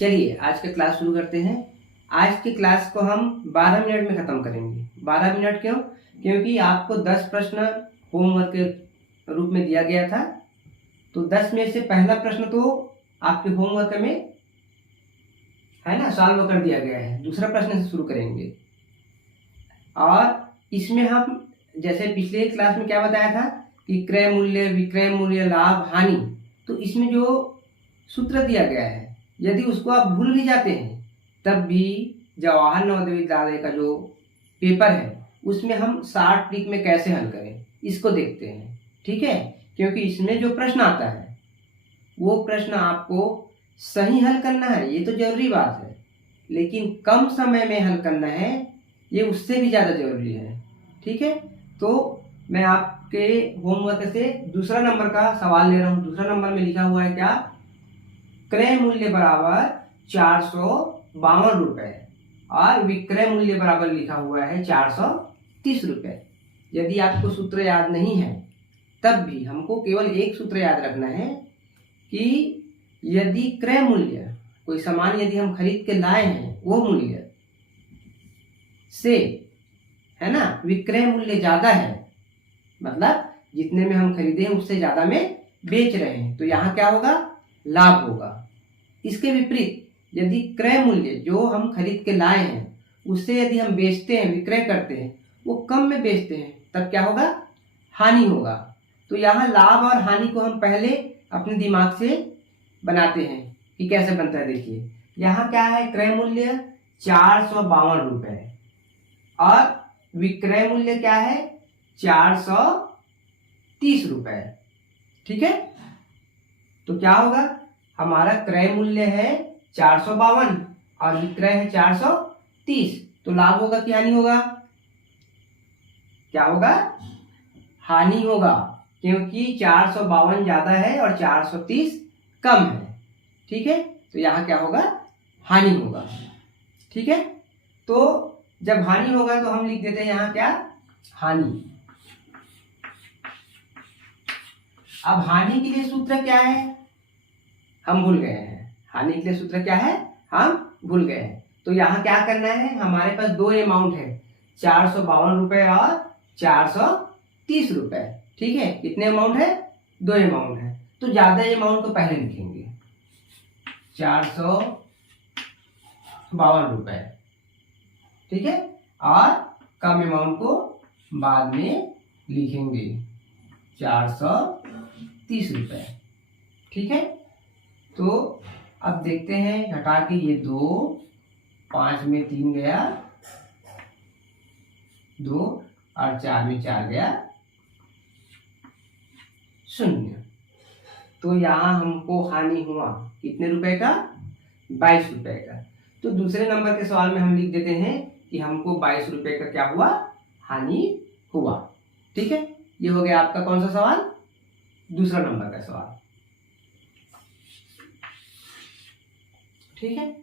चलिए आज का क्लास शुरू करते हैं। आज की क्लास को हम 12 मिनट में ख़त्म करेंगे। 12 मिनट क्यों? क्योंकि आपको 10 प्रश्न होमवर्क के रूप में दिया गया था। तो 10 में से पहला प्रश्न तो आपके होमवर्क में है ना, सॉल्व कर दिया गया है। दूसरा प्रश्न से शुरू करेंगे और इसमें हम जैसे पिछले क्लास में क्या बताया था कि क्रय मूल्य, विक्रय मूल्य, लाभ, हानि, तो इसमें जो सूत्र दिया गया है यदि उसको आप भूल भी जाते हैं तब भी जवाहर नवोदय विद्यालय का जो पेपर है उसमें हम 60 ट्रिक में कैसे हल करें इसको देखते हैं। ठीक है, क्योंकि इसमें जो प्रश्न आता है वो प्रश्न आपको सही हल करना है, ये तो जरूरी बात है, लेकिन कम समय में हल करना है ये उससे भी ज़्यादा जरूरी है। ठीक है, तो मैं आपके होमवर्क से दूसरा नंबर का सवाल ले रहा हूँ। दूसरा नंबर में लिखा हुआ है क्या? क्रय मूल्य बराबर 452 रुपये और विक्रय मूल्य बराबर लिखा हुआ है 430 रुपये। यदि आपको सूत्र याद नहीं है तब भी हमको केवल एक सूत्र याद रखना है कि यदि क्रय मूल्य, कोई सामान यदि हम खरीद के लाए हैं वो मूल्य से, है ना, विक्रय मूल्य ज़्यादा है, मतलब जितने में हम खरीदे हैं उससे ज़्यादा में बेच रहे हैं, तो यहाँ क्या होगा? लाभ होगा। इसके विपरीत यदि क्रय मूल्य जो हम खरीद के लाए हैं उससे यदि हम बेचते हैं, विक्रय करते हैं, वो कम में बेचते हैं, तब क्या होगा? हानि होगा। तो यहाँ लाभ और हानि को हम पहले अपने दिमाग से बनाते हैं कि कैसे बनता है। देखिए यहाँ क्या है, क्रय मूल्य 452 रुपये और विक्रय मूल्य क्या है? 430 रुपये। ठीक है, तो क्या होगा? हमारा क्रय मूल्य है 452 और विक्रय है 430, तो लाभ होगा कि हानि होगा? क्या होगा? हानि होगा, क्योंकि 452 ज्यादा है और 430 कम है। ठीक है, तो यहाँ क्या होगा? हानि होगा। ठीक है, तो जब हानि होगा तो हम लिख देते हैं यहाँ क्या? हानि। अब हानि के लिए सूत्र क्या है हम भूल गए हैं। हानि के लिए सूत्र क्या है हम भूल गए हैं। तो यहाँ क्या करना है, हमारे पास दो अमाउंट है, 452 रुपये और 430 रुपये। ठीक है, कितने अमाउंट है? दो अमाउंट है, तो ज्यादा अमाउंट तो पहले लिखेंगे 452 रुपये। ठीक है, और कम अमाउंट को बाद में लिखेंगे 430 रुपये। ठीक है, तो अब देखते हैं, घटा के ये 2, 5 में 3 गया 2 और 4 में 4 गया 0। तो यहाँ हमको हानि हुआ कितने रुपए का? 22 रुपए का। तो दूसरे नंबर के सवाल में हम लिख देते हैं कि हमको 22 रुपए का क्या हुआ? हानि हुआ। ठीक है, ये हो गया आपका कौन सा सवाल? दूसरा नंबर का सवाल। ठीक है,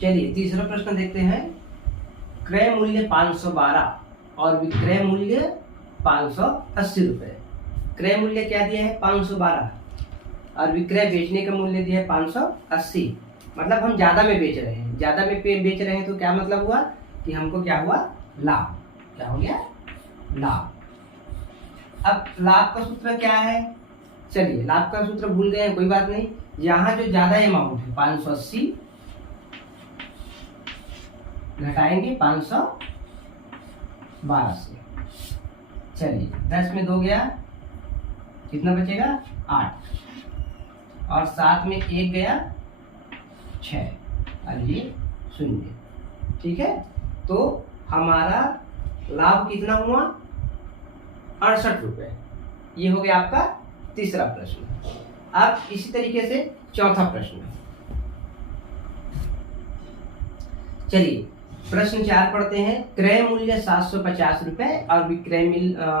चलिए तीसरा प्रश्न देखते हैं। क्रय मूल्य 512 और विक्रय मूल्य 580 रुपये। क्रय मूल्य क्या दिया है? 512 और विक्रय बेचने का मूल्य दिया है 580, मतलब हम ज्यादा में बेच रहे हैं। ज्यादा में बेच रहे हैं तो क्या मतलब हुआ कि हमको क्या हुआ? लाभ। क्या हो गया? लाभ। अब लाभ का सूत्र क्या है? चलिए लाभ का सूत्र भूल गए हैं, कोई बात नहीं। यहाँ जो ज्यादा अमाउंट है 580 घटाएंगे 512 से। चलिए 10 में 2 गया, कितना बचेगा? 8 और 7 में 1 गया 6 और ये 0। ठीक है, तो हमारा लाभ कितना हुआ? 68 रुपये। ये हो गया आपका तीसरा प्रश्न। अब इसी तरीके से चौथा प्रश्न। चलिए प्रश्न 4 पढ़ते हैं। क्रय मूल्य 750 रुपये और विक्रय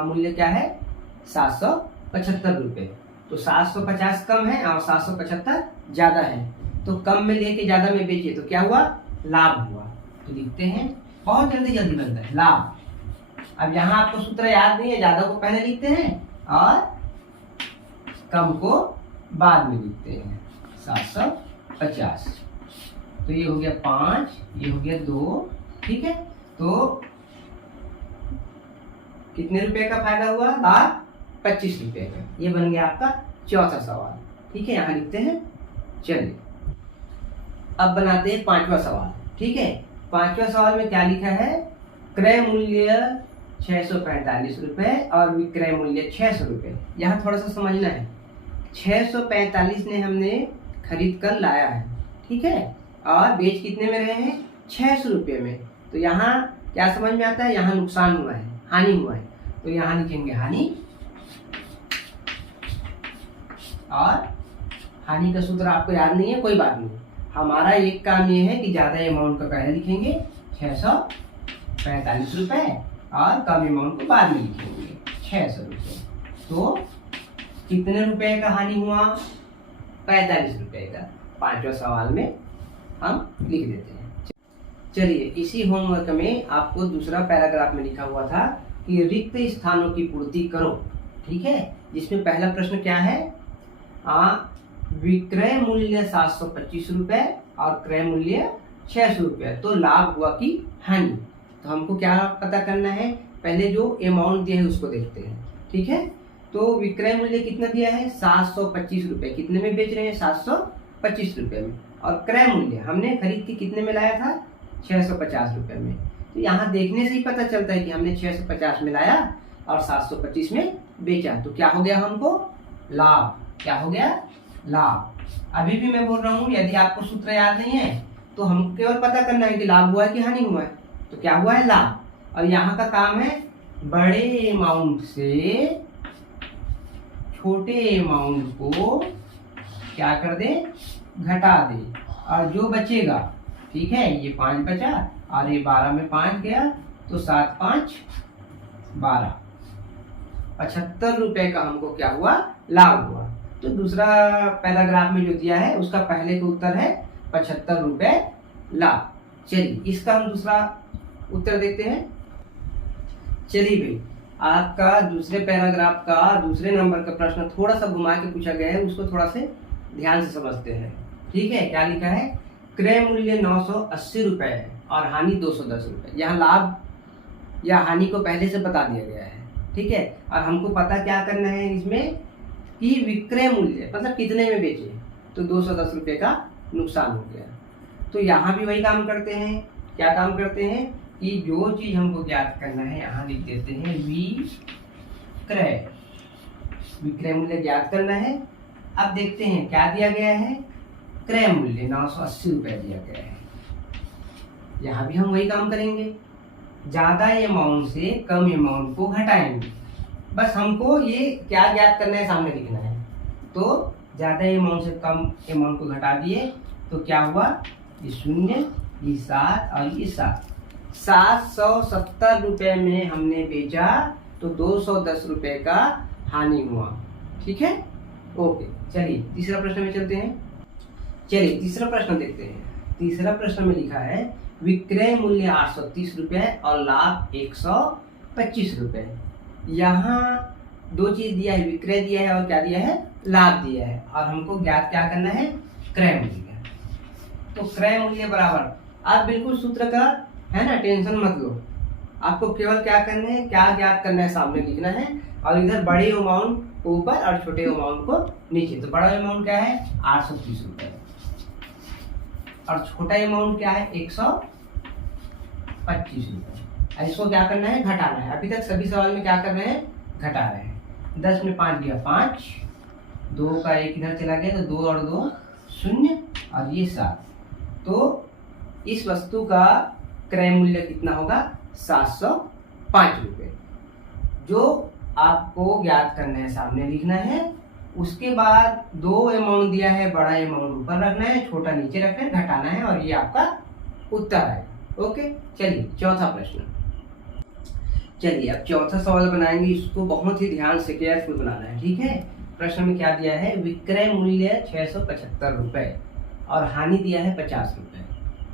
मूल्य क्या है? 775 रुपये। तो 750 कम है और 775 ज्यादा है, तो कम में लेके ज्यादा में बेचे तो क्या हुआ? लाभ हुआ। तो लिखते हैं, बहुत जल्दी जल्दी बनता है, लाभ। अब यहाँ आपको सूत्र याद नहीं है, ज्यादा को पहले लिखते हैं और कम को बाद में लिखते हैं। 775 50। तो ये हो गया 5, ये हो गया 2, ठीक है। तो कितने रुपए का फायदा हुआ? लाभ 25 रुपए का। ये बन गया आपका चौथा सवाल, ठीक है। यहाँ लिखते हैं। चलिए अब बनाते हैं पांचवा सवाल, ठीक है। पांचवा सवाल में क्या लिखा है? क्रय मूल्य 645 रुपए और विक्रय मूल्य 600 रुपए। यहाँ थोड़ा सा समझना है। 645 ने हमने खरीद कर लाया है, ठीक है, और बेच कितने में रहे हैं? 600 रुपये में। तो यहाँ क्या समझ में आता है? यहाँ नुकसान हुआ है, हानि हुआ है। तो यहाँ लिखेंगे हानि, और हानि का सूत्र आपको याद नहीं है, कोई बात नहीं। हमारा एक काम ये है कि ज़्यादा अमाउंट का पहले लिखेंगे 645 रुपये और कम अमाउंट को बाद में लिखेंगे 600 रुपये। तो कितने रुपए का हानि हुआ? 45 रुपये का। पांचवा सवाल में हम लिख देते हैं। चलिए इसी होमवर्क में आपको दूसरा पैराग्राफ में लिखा हुआ था कि रिक्त स्थानों की पूर्ति करो, ठीक है। जिसमें पहला प्रश्न क्या है? विक्रय मूल्य 725 रुपये और क्रय मूल्य 600 रुपये। तो लाभ हुआ कि हानि? तो हमको क्या पता करना है? पहले जो अमाउंट दिया है उसको देखते हैं, ठीक है। तो विक्रय मूल्य कितना दिया है? 725 रुपये। कितने में बेच रहे हैं? 725 रुपये में। और क्रय मूल्य हमने खरीद के कितने में लाया था? 650 रुपये में। तो यहाँ देखने से ही पता चलता है कि हमने 650 में लाया और 725 में बेचा। तो क्या हो गया? हमको लाभ। क्या हो गया? लाभ। अभी भी मैं बोल रहा हूँ, यदि आपको सूत्र याद नहीं है तो हमको केवल पता करना है कि लाभ हुआ है कि हानि हुआ है। तो क्या हुआ है? लाभ। और यहाँ का काम है बड़े अमाउंट से छोटे अमाउंट को क्या कर दे? घटा दे। और जो बचेगा, ठीक है, ये 5 बचा और ये 12 में 5 गया, तो 7 5 12, 75 रुपए का हमको क्या हुआ? लाभ हुआ। तो दूसरा पैराग्राफ में जो दिया है उसका पहले का उत्तर है 75 रुपए लाभ। चलिए इसका हम दूसरा उत्तर देखते हैं। चलिए भाई, आपका दूसरे पैराग्राफ का दूसरे नंबर का प्रश्न थोड़ा सा घुमा के पूछा गया है, उसको थोड़ा से ध्यान से समझते हैं, ठीक है। क्या लिखा है? क्रय मूल्य 980 रुपए और हानि 210 रुपए। यहाँ लाभ या हानि को पहले से बता दिया गया है, ठीक है। और हमको पता क्या करना है इसमें कि विक्रय मूल्य मतलब कितने में बेचे, तो 210 रुपये का नुकसान हो गया। तो यहाँ भी वही काम करते हैं। क्या काम करते हैं कि जो चीज हमको ज्ञात करना है यहाँ लिख देते हैं विक्रय मूल्य ज्ञात करना है। अब देखते हैं क्या दिया गया है? क्रय मूल्य 980 रुपये दिया गया है। यहाँ भी हम वही काम करेंगे, ज्यादा अमाउंट से कम अमाउंट को घटाएंगे। बस हमको ये क्या ज्ञात करना है सामने लिखना है। तो ज्यादा अमाउंट से कम अमाउंट को घटा दिए तो क्या हुआ? ये 0, ये 7 और ये 7। 770 रुपये में हमने बेचा तो 210 रुपये का हानि हुआ, ठीक है। ओके, चलिए तीसरा प्रश्न में चलते हैं। चलिए तीसरा प्रश्न देखते हैं। तीसरा प्रश्न में लिखा है विक्रय मूल्य 830 रुपये और लाभ 125 रुपये। यहाँ दो चीज दिया है, विक्रय दिया है और क्या दिया है? लाभ दिया है। और हमको ज्ञात क्या करना है? क्रय मूल्य। तो क्रय मूल्य बराबर, आप बिल्कुल सूत्र का है ना, टेंशन मत लो। आपको केवल क्या करना है? क्या ज्ञात करना है सामने लिखना है, और इधर बड़े अमाउंट ऊपर और छोटे अमाउंट को नीचे। तो बड़ा अमाउंट क्या है? 830 रुपये और छोटा अमाउंट क्या है? 125 रुपये। इसको क्या करना है? घटाना है। अभी तक सभी सवाल में क्या कर रहे हैं? घटा रहे हैं। 10 में 5 गया 5, 2 का 1 इधर चला गया तो 2 और 2 0 और ये 7। तो इस वस्तु का क्रय मूल्य कितना होगा? 705 रुपये। जो आपको ज्ञात करना है सामने लिखना है। उसके बाद दो अमाउंट दिया है, बड़ा अमाउंट ऊपर रखना है, छोटा नीचे रखना है, घटाना है, और ये आपका उत्तर है। ओके, चलिए चौथा प्रश्न। चलिए अब चौथा सवाल बनाएंगे। इसको बहुत ही ध्यान से केयरफुल बनाना है, ठीक है। प्रश्न में क्या दिया है? विक्रय मूल्य 675 रुपये और हानि दिया है 50 रुपये,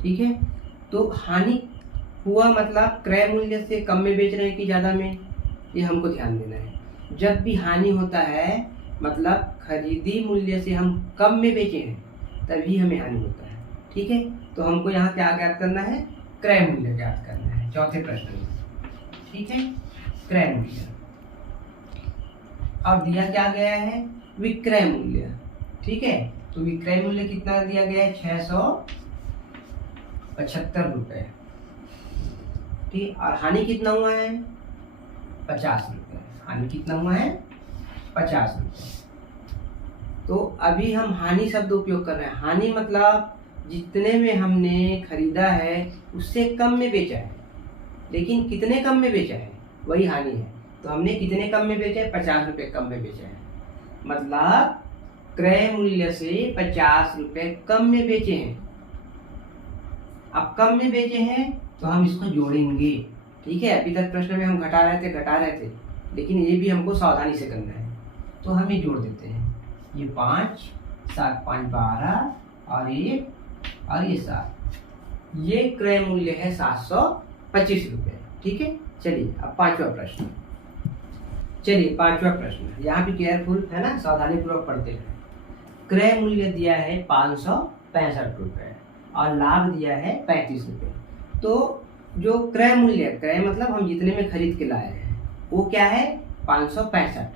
ठीक है। तो हानि हुआ मतलब क्रय मूल्य से कम में बेच रहे हैं कि ज़्यादा में, ये हमको ध्यान देना है। जब भी हानि होता है मतलब खरीदी मूल्य से हम कम में बेचे हैं तभी हमें हानि होता है। ठीक है, तो हमको यहाँ क्या ज्ञात करना है, क्रय मूल्य ज्ञात करना है चौथे प्रश्न में। ठीक है, क्रय मूल्य। अब दिया क्या गया है, विक्रय मूल्य। ठीक है, तो विक्रय मूल्य कितना दिया गया है, 675 रुपए। ठीक, और हानि कितना हुआ है, 50 रुपए। हानि कितना हुआ है, 50 रुपए। तो अभी हम हानि शब्द उपयोग कर रहे हैं। हानि मतलब जितने में हमने खरीदा है उससे कम में बेचा है, लेकिन कितने कम में बेचा है वही हानि है। तो हमने कितने कम में बेचा है, 50 रुपए कम में बेचा है, मतलब क्रय मूल्य से 50 रुपए कम में बेचे हैं। अब कम में बेचे हैं तो हम इसको जोड़ेंगे। ठीक है, अभी तक प्रश्न में हम घटा रहे थे, लेकिन ये भी हमको सावधानी से करना है। तो हम ये जोड़ देते हैं, ये 5, 7, 5, 12 और ये 7। ये क्रय मूल्य है 725 रुपये। ठीक है, चलिए अब पांचवा प्रश्न। यहाँ भी केयरफुल है ना, सावधानी पूर्वक पढ़ते हैं। क्रय मूल्य दिया है 565 रुपये और लाभ दिया है 35 रुपये। तो जो क्रय मूल्य, क्रय मतलब हम जितने में खरीद के लाए हैं, वो क्या है, 565।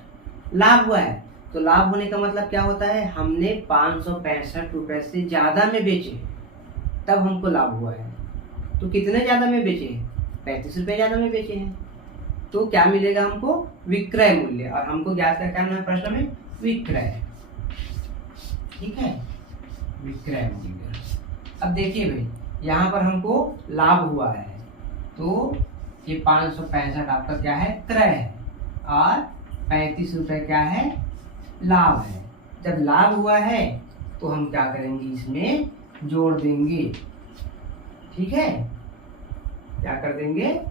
लाभ हुआ है, तो लाभ होने का मतलब क्या होता है, हमने 565 रुपये से ज्यादा में बेचे तब हमको लाभ हुआ है। तो कितने ज्यादा में बेचे हैं, 35 रुपये ज्यादा में बेचे हैं, तो क्या मिलेगा हमको, विक्रय मूल्य। और हमको ज्ञात करना है प्रश्न में विक्रय। ठीक है, विक्रय मूल्य। अब देखिए भाई, यहाँ पर हमको लाभ हुआ है, तो ये 565 आपका क्या है, क्रय है, और 35 रुपये क्या है, लाभ है। जब लाभ हुआ है तो हम क्या करेंगे, इसमें जोड़ देंगे। ठीक है, क्या कर देंगे,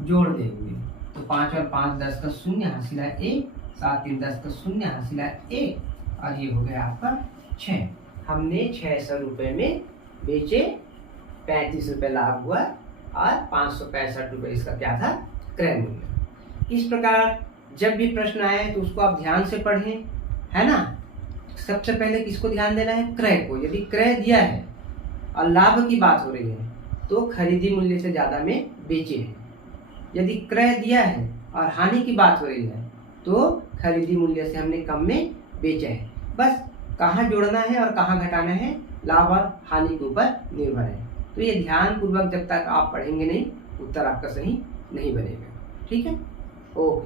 जोड़ देंगे। तो 5 और 5 10 का 0 हासिल है 1, 7 3 10 का 0 हासिल है 1, और ये हो गया आपका 6। हमने 600 रुपये में बेचे, 35 रुपये लाभ हुआ और 565 रुपये इसका क्या था, क्रय मूल्य। इस प्रकार जब भी प्रश्न आए तो उसको आप ध्यान से पढ़ें, है ना। सबसे पहले किसको ध्यान देना है, क्रय को। यदि क्रय दिया है और लाभ की बात हो रही है तो खरीदी मूल्य से ज्यादा में बेचे हैं। यदि क्रय दिया है और हानि की बात हो रही है तो खरीदी मूल्य से हमने कम में बेचा है। बस कहाँ जोड़ना है और कहाँ घटाना है, लाभ और हानि के ऊपर निर्भर है। तो ये ध्यान पूर्वक जब तक आप पढ़ेंगे नहीं, उत्तर आपका सही नहीं बनेगा। ठीक है, ओके।